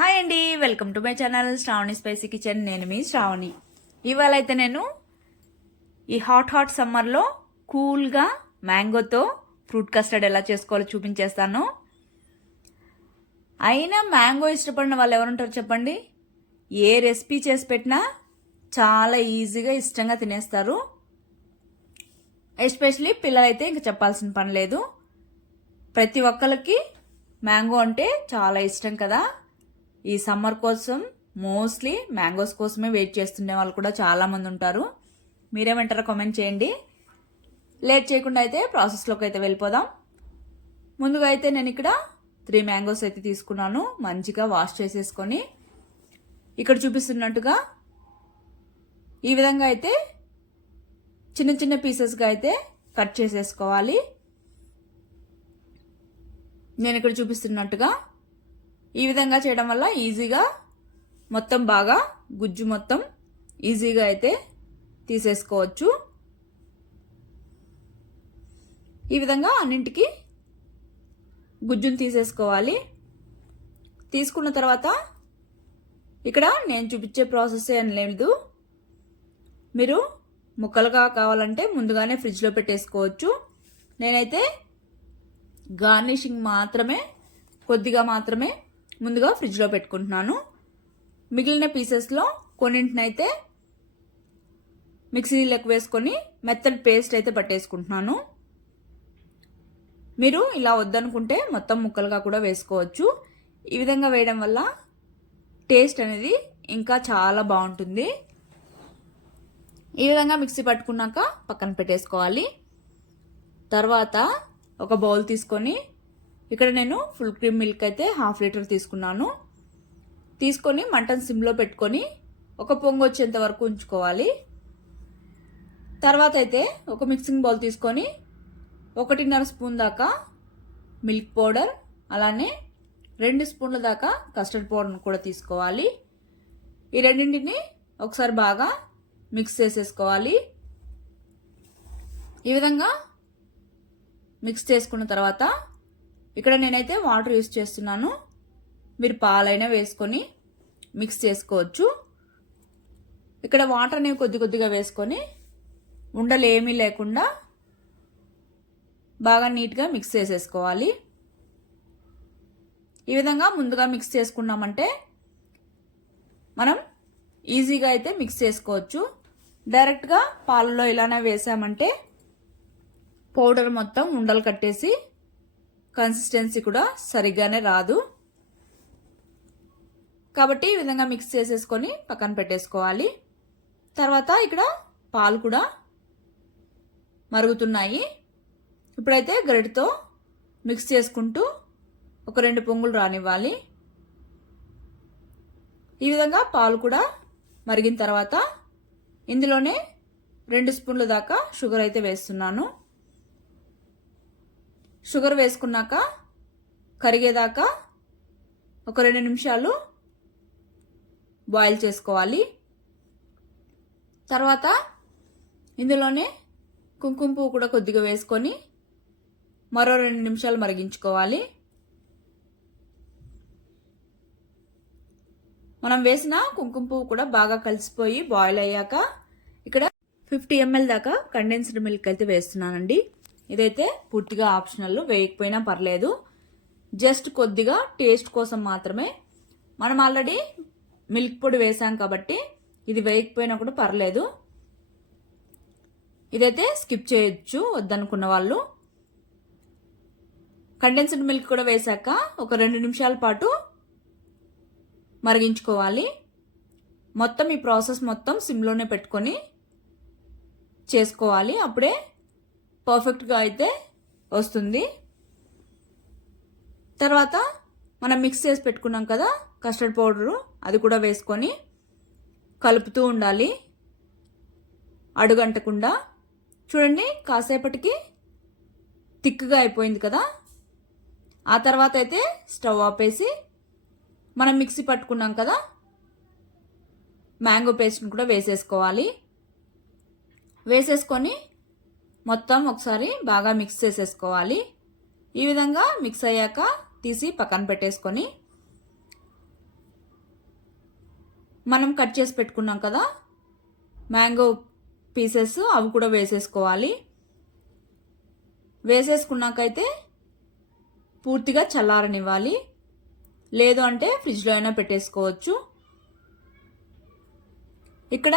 Hi అండి, welcome to my channel Sravani Spicy Kitchen. నేను మీ శ్రావణి. ఇవాళ అయితే నేను ఈ హాట్ సమ్మర్లో కూల్గా మ్యాంగోతో ఫ్రూట్ కస్టర్డ్ ఎలా చేసుకోవాలో చూపించేస్తాను. అయినా మ్యాంగో ఇష్టపడిన వాళ్ళు ఎవరుంటారు చెప్పండి? ఏ రెసిపీ చేసి పెట్టినా చాలా ఈజీగా ఇష్టంగా తినేస్తారు. ఎస్పెషలీ పిల్లలైతే ఇంకా చెప్పాల్సిన పని లేదు. ప్రతి ఒక్కరికి మ్యాంగో అంటే చాలా ఇష్టం కదా. ఈ సమ్మర్ కోసం మోస్ట్లీ మ్యాంగోస్ కోసమే వెయిట్ చేస్తుండే వాళ్ళు కూడా చాలామంది ఉంటారు. మీరేమంటారో కామెంట్ చేయండి. లేట్ చేయకుండా అయితే ప్రాసెస్లోకి అయితే వెళ్ళిపోదాం. ముందుగా అయితే నేను ఇక్కడ 3 మ్యాంగోస్ అయితే తీసుకున్నాను. మంచిగా వాష్ చేసేసుకొని ఇక్కడ చూపిస్తున్నట్టుగా ఈ విధంగా అయితే చిన్న చిన్న పీసెస్గా అయితే కట్ చేసేసుకోవాలి. నేను ఇక్కడ చూపిస్తున్నట్టుగా ఈ విధంగా చేయడం వల్ల ఈజీగా మొత్తం బాగా గుజ్జు మొత్తం ఈజీగా అయితే తీసేసుకోవచ్చు. ఈ విధంగా అన్నింటికి గుజ్జును తీసేసుకోవాలి. తీసుకున్న తర్వాత ఇక్కడ నేను చూపించే ప్రాసెస్ ఏం లేదు. మీరు ముక్కలుగా కావాలంటే ముందుగానే ఫ్రిడ్జ్లో పెట్టేసుకోవచ్చు. నేనైతే గార్నిషింగ్ మాత్రమే కొద్దిగా మాత్రమే ముందుగా ఫ్రిడ్జ్లో పెట్టుకుంటున్నాను. మిగిలిన పీసెస్లో కొన్నింటినైతే మిక్సీలోకి వేసుకొని మెత్తటి పేస్ట్ అయితే పట్టేసుకుంటున్నాను. మీరు ఇలా వద్దనుకుంటే మొత్తం ముక్కలుగా కూడా వేసుకోవచ్చు. ఈ విధంగా వేయడం వల్ల టేస్ట్ అనేది ఇంకా చాలా బాగుంటుంది. ఈ విధంగా మిక్సీ పట్టుకున్నాక పక్కన పెట్టేసుకోవాలి. తర్వాత ఒక బౌల్ తీసుకొని ఇక్కడ నేను ఫుల్ క్రీమ్ మిల్క్ అయితే 1/2 లీటర్ తీసుకున్నాను. తీసుకొని మంటను సిమ్లో పెట్టుకొని ఒక పొంగు వచ్చేంత వరకు ఉంచుకోవాలి. తర్వాత అయితే ఒక మిక్సింగ్ బౌల్ తీసుకొని 1.5 స్పూన్ దాకా మిల్క్ పౌడర్, అలానే 2 స్పూన్ల దాకా కస్టర్డ్ పౌడర్ను కూడా తీసుకోవాలి. ఈ రెండింటిని ఒకసారి బాగా మిక్స్ చేసేసుకోవాలి. ఈ విధంగా మిక్స్ చేసుకున్న తర్వాత ఇక్కడ నేనైతే వాటర్ యూస్ చేస్తున్నాను. మీరు పాలైనా వేసుకొని మిక్స్ చేసుకోవచ్చు. ఇక్కడ వాటర్ అనేవి కొద్దిగా వేసుకొని ఉండలు ఏమీ లేకుండా బాగా నీట్గా మిక్స్ చేసేసుకోవాలి. ఈ విధంగా ముందుగా మిక్స్ చేసుకున్నామంటే మనం ఈజీగా అయితే మిక్స్ చేసుకోవచ్చు. డైరెక్ట్గా పాలలో ఇలానే వేసామంటే పౌడర్ మొత్తం ఉండలు కట్టేసి కన్సిస్టెన్సీ కూడా సరిగ్గానే రాదు. కాబట్టి ఈ విధంగా మిక్స్ చేసేసుకొని పక్కన పెట్టేసుకోవాలి. తర్వాత ఇక్కడ పాలు కూడా మరుగుతున్నాయి. ఇప్పుడైతే గరిటెతో మిక్స్ చేసుకుంటూ ఒక 2 పొంగులు రానివ్వాలి. ఈ విధంగా పాలు కూడా మరిగిన తర్వాత ఇందులోనే 2 స్పూన్ల దాకా షుగర్ అయితే వేస్తున్నాను. షుగర్ వేసుకున్నాక కరిగేదాకా ఒక 2 నిమిషాలు బాయిల్ చేసుకోవాలి. తర్వాత ఇందులోనే కుంకుమ పువ్వు కూడా కొద్దిగా వేసుకొని మరో 2 నిమిషాలు మరిగించుకోవాలి. మనం వేసిన కుంకుమ పువ్వు కూడా బాగా కలిసిపోయి బాయిల్ అయ్యాక ఇక్కడ 50 ml దాకా కండెన్స్డ్ మిల్క్ అయితే వేస్తున్నానండి. ఇదైతే పూర్తిగా ఆప్షనల్, వేయకపోయినా పర్లేదు. జస్ట్ కొద్దిగా టేస్ట్ కోసం మాత్రమే. మనం ఆల్రెడీ మిల్క్ పొడి వేసాం కాబట్టి ఇది వేయకపోయినా కూడా పర్లేదు. ఇదైతే స్కిప్ చేయొచ్చు వద్దనుకున్న వాళ్ళు. కండెన్స్డ్ మిల్క్ కూడా వేసాక ఒక 2 నిమిషాల పాటు మరిగించుకోవాలి. మొత్తం ఈ ప్రాసెస్ మొత్తం సిమ్లోనే పెట్టుకొని చేసుకోవాలి. అప్పుడే పర్ఫెక్ట్గా అయితే వస్తుంది. తర్వాత మనం మిక్స్ చేసి పెట్టుకున్నాం కదా కస్టర్డ్ పౌడరు, అది కూడా వేసుకొని కలుపుతూ ఉండాలి అడుగంటకుండా. చూడండి, కాసేపటికి థిక్గా అయిపోయింది కదా. ఆ తర్వాత అయితే స్టవ్ ఆపేసి మనం మిక్సీ పట్టుకున్నాం కదా మ్యాంగో పేస్ట్ని కూడా వేసేసుకోవాలి. వేసేసుకొని మొత్తం ఒకసారి బాగా మిక్స్ చేసేసుకోవాలి. ఈ విధంగా మిక్స్ అయ్యాక తీసి పక్కన పెట్టేసుకొని మనం కట్ చేసి పెట్టుకున్నాం కదా మ్యాంగో పీసెస్, అవి కూడా వేసేసుకోవాలి. వేసేసుకున్నాకైతే పూర్తిగా చల్లారనివ్వాలి, లేదు అంటే ఫ్రిడ్జ్లో అయినా పెట్టేసుకోవచ్చు. ఇక్కడ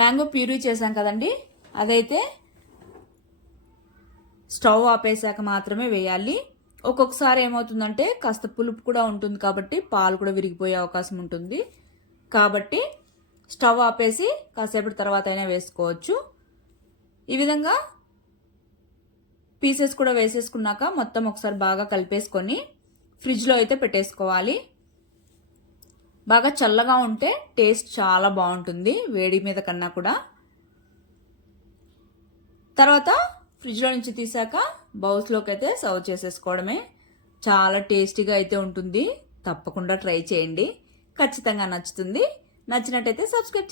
మ్యాంగో ప్యూరీ చేసాం కదండి, అదైతే స్టవ్ ఆపేసాక మాత్రమే వేయాలి. ఒక్కొక్కసారి ఏమవుతుందంటే కాస్త పులుపు కూడా ఉంటుంది కాబట్టి పాలు కూడా విరిగిపోయే అవకాశం ఉంటుంది. కాబట్టి స్టవ్ ఆపేసి కాసేపటి తర్వాత అయినా వేసుకోవచ్చు. ఈ విధంగా పీసెస్ కూడా వేసేసుకున్నాక మొత్తం ఒకసారి బాగా కలిపేసుకొని ఫ్రిడ్జ్లో అయితే పెట్టేసుకోవాలి. బాగా చల్లగా ఉంటే టేస్ట్ చాలా బాగుంటుంది వేడి మీద కన్నా కూడా. తర్వాత ఫ్రిడ్జ్లో నుంచి తీసాక బౌల్స్లోకి అయితే సర్వ్ చేసేసుకోవడమే. చాలా టేస్టీగా అయితే ఉంటుంది. తప్పకుండా ట్రై చేయండి, ఖచ్చితంగా నచ్చుతుంది. నచ్చినట్టయితే సబ్స్క్రైబ్